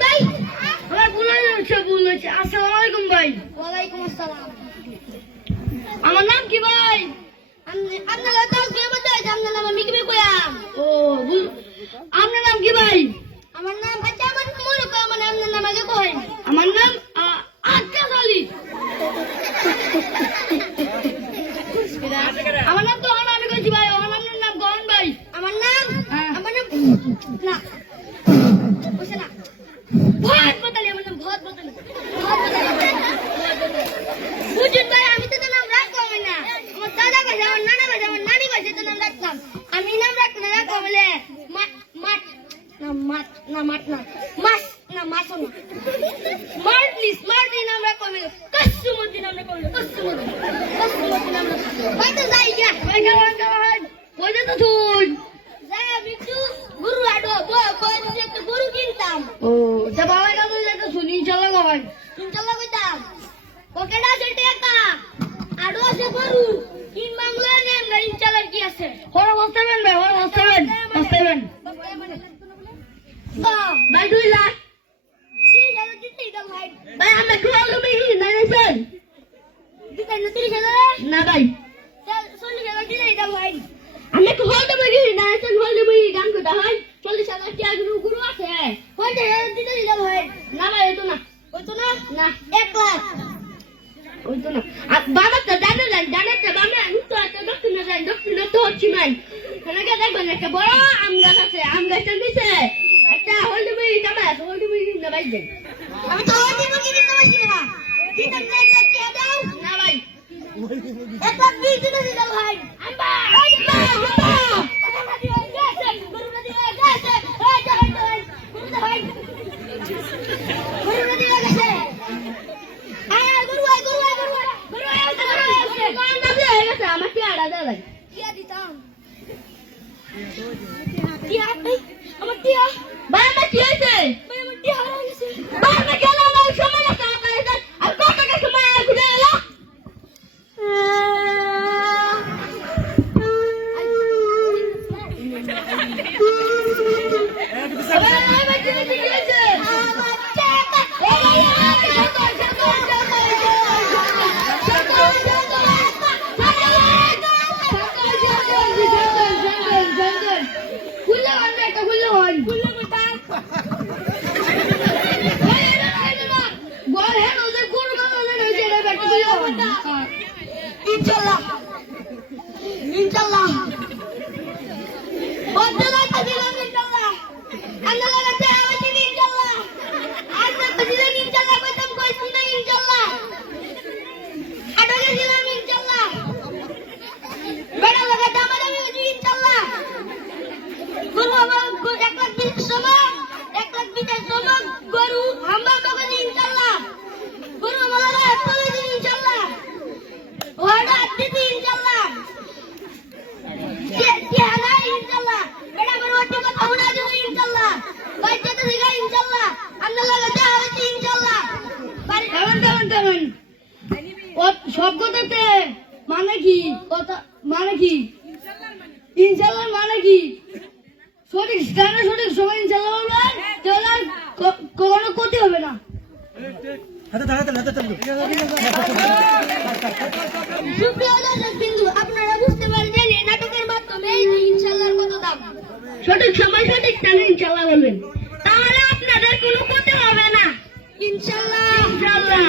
ভাই আমার ওয়ালাইকুম আসসালাম আমার নাম কি ভাই? আপনি আপনারা আপনার নাম আমি কি ও আপনার নাম কি ভাই আমার নাম আচ্ছা আমার মনে কই আমার নাম নাম আগে কই আমার নাম আ- আক্কাস আলী আমার নাম তো আমি কইছি ভাই আমার নামের নাম গহন ভাই আমার নাম হ্যাঁ। আমার নাম না। বুঝছ না। ভয় বদলে নাম ভয় বদলে ভয় বদলে বুঝুন ভাই, আমি তো নাম রাখলাম না আমার দাদা কাছে আমার নানা কাছে আমার নানি কাছে তো নাম রাখলাম আমি নাম রাখতে না রাখলাম বলে। মাট মাট না মাট না মাট না। মাস, না, মাসও না। স্মার্টলি স্মার্টলি নাম রাখলাম কসমতি নাম রাখলাম কসমতি কসমতি নাম রাখলাম ভাই তো যাই গিয়া। ভাই কেমন কেমন কই তো তুই যাই আমি একটু গরু আডো বই দিতে একটা গরু আরও আছে গরু। তিন বাংলা নেন না ইনশাল্লাহ কি আছে? হরে বসতেবেন ভাই হরে বসতেবেন বসতেবেন ভাই দুই লাখ। কি আমরা না না আমি তো হল কি না এসে হল দেবো কি গান করতে হয়। চল্লিশ হাজার গুরু গুরু আছে? পঞ্চাশ হাজার দিতেই দাম ভাই না ভাই ওই না। ওই না? না এক লাখ। ওই না। আর বাবা তো জানে যান জানে তো বাবা তো দক্ষিণে যান দক্ষিণে তো হচ্ছি নাই। দেখবেন একটা বড় আম গাছ আছে আম গাছের নিচে একটা হল দেবো জামা আছে হল দেবো না ভাই দেন আমি তো ওই দিব কি পারছি না। দিতেন না এক লাখ টাকা দাও? না ভাই। এক লাখ বিশ দিতেই দাম ভাই আম্মা আম্মা আম্মা গরুটা দিয়ে গেছে গরুটা দিয়ে গেছে এই যে ভাই গরুটা ভাই গরুটা দিয়ে গেছে আয় আয় গরু আয় গরু আয় গরু আয় গরু আয় গরু আয় গরু আয় কোন দাম হয়ে গেছে আমার কি আড়া দেয় ভাই টিয়া দিতাম টিয়া এই আমার টিয়া ভাই আমার কি হয়েছে ভাই আমার টিয়া হারা গেছে ভাই আমি কেন আমার সময় লাগছে আমার কাছে আর কত টাকা সময় ঘুরে এলো ভাই ভাই কি হয়েছে কি হয়েছে আমার টাকা এই এই সরকার সরকার ইনশাল্লাহ ইনশাল্লাহ বদলা দিলাম ইনশাল্লাহ আল্লাহ কাছে আমাকে ইনশাল্লাহ আর না দিলাম ইনশাল্লাহ কইতাম কইছি না ইনশাল্লাহ আটাকে দিলাম ইনশাল্লাহ বেড়া লাগা দামা দামি হয়েছে ইনশাল্লাহ গরু আমার গো- এক লাখ বিশ সময় এক লাখ বিশের সময় গরু আমার বাগানে ইনশাল্লাহ গরু আমার হাত তুলে দিন ইনশাল্লাহ ওরা দিদি ইনশাল্লাহ কে কে না ইনশাল্লাহ বেড়া আমার ওটা কথা হোনা দিও ইনশাল্লাহ বাইতে তো দিগা ইনশাল্লাহ আল্লাহ লাগাতে হবে ইনশাল্লাহ বাড়ি কেমন কেমন কেমন সব কথাতে মানে কি? কথা মানে কি? ইনশাল্লাহ মানে কি? সঠিক স্থানে সঠিক সময় ইনশাল্লাহ বলবেন তাহলে আর কখনো ক্ষতি হবে না। আপনারা বুঝতে পারছেন এই নাটকের মাধ্যমে ইনশাল্লাহর কত দাম। সঠিক সময় সঠিক স্থানে ইনশাল্লাহ বলবেন। তাহলে আপনাদের কোনো ক্ষতি হবে না। ইনশাল্লাহ। ইনশাল্লাহ।